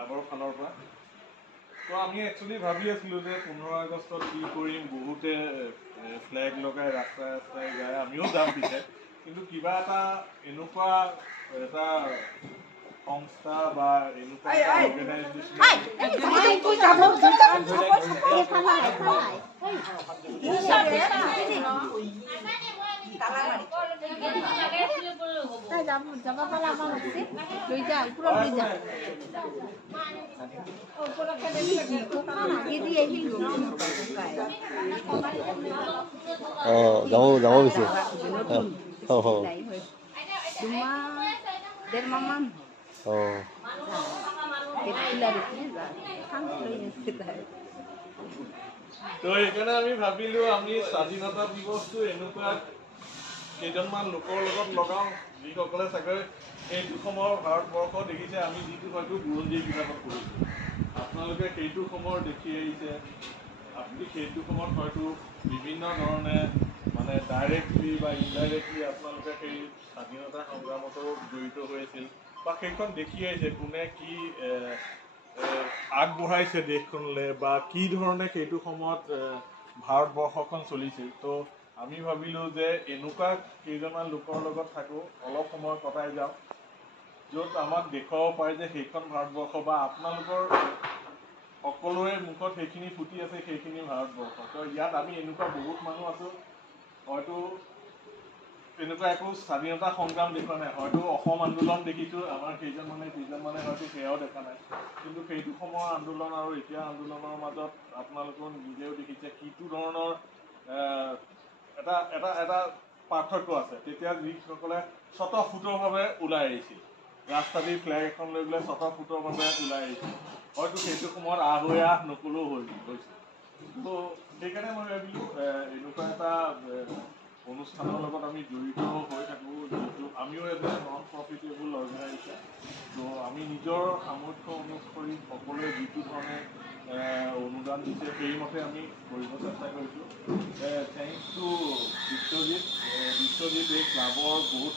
ক্লাবৰ ফালৰ পৰা তো আমি একচুৱেলি ভাবি আছিলোঁ যে 15 আগষ্টত কি কৰিম বহুতে ফ্লেগ লগাই ৰাস্তাই ৰাস্তাই যায় আমিও যাম পিছে কিন্তু কিবা এটা এনেকুৱা এটা সংস্থা বা এনেকুৱা অৰ্গেনাইজেশ্যন তো সেইকাৰণে আমি ভাবিলোঁ আমি স্বাধীনতা দিৱসটো এনেকুৱা কেইজনমান লোকৰ লগত লগাওঁ যিসকলে চাগৈ সেইটো সময়ৰ ভাৰতবৰ্ষ দেখিছে আমি যিটো হয়তো বুৰঞ্জীৰ কিতাপত পঢ়িছোঁ আপোনালোকে সেইটো সময়ৰ দেখি আহিছে আপুনি সেইটো সময়ত হয়তো বিভিন্ন ধৰণে মানে ডাইৰেক্টলি বা ইনডাইৰেক্টলি আপোনালোকে সেই স্বাধীনতা সংগ্ৰামতো জড়িত হৈছিল বা সেইখন দেখি আহিছে কোনে কি আগবঢ়াইছে দেশখনলৈ বা কি ধৰণে সেইটো সময়ত ভাৰতবৰ্ষখন চলিছিল তো আমি ভাবিলোঁ যে এনেকুৱা কেইজনমান লোকৰ লগত থাকোঁ অলপ সময় কটাই যাওঁ য'ত আমাক দেখুৱাব পাৰে যে সেইখন ভাৰতবৰ্ষ বা আপোনালোকৰ সকলোৰে মুখত সেইখিনি ফুটি আছে সেইখিনি ভাৰতবৰ্ষ তো ইয়াত আমি এনেকুৱা বহুত মানুহ আছোঁ হয়তো এনেকুৱা একো স্বাধীনতা সংগ্ৰাম দেখুওৱা নাই হয়তো অসম আন্দোলন দেখিছোঁ আমাৰ কেইজনমানে হয়তো সেয়াও দেখা নাই কিন্তু সেইটো সময়ৰ আন্দোলন আৰু এতিয়া আন্দোলনৰ মাজত আপোনালোকেও নিজেও দেখিছে কিটো ধৰণৰ এটা এটা এটা পাৰ্থক্য আছে তেতিয়া যিসকলে স্বতঃস্ফূৰ্তভাৱে ওলাই আহিছিল ৰাস্তা দি ফ্লেগ এখন লৈ পেলাই স্বতঃস্ফূৰ্তভাৱে ওলাই আহিছিল হয়তো সেইটো সময়ত আহ নকলেও হৈছিল তো সেইকাৰণে মই ভাবিলোঁ এনেকুৱা এটা অনুষ্ঠানৰ লগত আমি জড়িত হৈ থাকোঁ যিটো আমিও এটা নন প্ৰফিটেবল অৰ্গেনাইজেশ্যন তো আমি নিজৰ সামৰ্থ্য অনুসৰি সকলোৱে যিটো ধৰণে অনুদান দিছে সেইমতে আমি কৰিব চেষ্টা কৰিছোঁ থেংকছ টু বিশ্বজিৎ এই ক্লাবৰ বহুত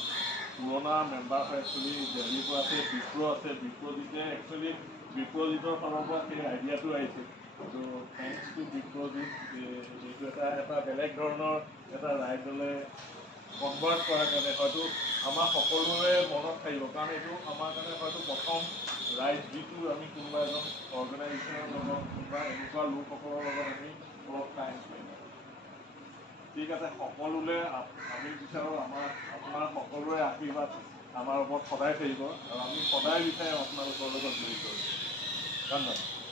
পুৰণা মেম্বাৰ হয় একচুৱেলি দিল্লীৰ পৰা আছে বিপ্ৰজিতে একচুৱেলি বিপ্ৰজিতৰ ফালৰ পৰা সেই আইডিয়াটো আহিছিল তো থেংকছ টু বিপ্ৰজিৎ এইটো এটা বেলেগ ধৰণৰ এটা ৰাইজলৈ কনভাৰ্ট কৰাৰ কাৰণে হয়তো আমাৰ সকলোৰে মনত থাকিব কাৰণ এইটো আমাৰ কাৰণে হয়তো প্ৰথম ৰাইজ যিটো আমি কোনোবা এজন অৰ্গেনাইজেশ্যনৰ লগত কোনোবা এনেকুৱা লোকসকলৰ লগত আমি অলপ টাইম স্পেণ্ড ঠিক আছে সকলোলৈ আমি বিচাৰোঁ আপোনাৰ সকলোৰে আশীৰ্বাদ আমাৰ ওপৰত সদায় থাকিব আৰু আমি সদায় বিচাৰোঁ আপোনালোকৰ লগত জড়িত ধন্যবাদ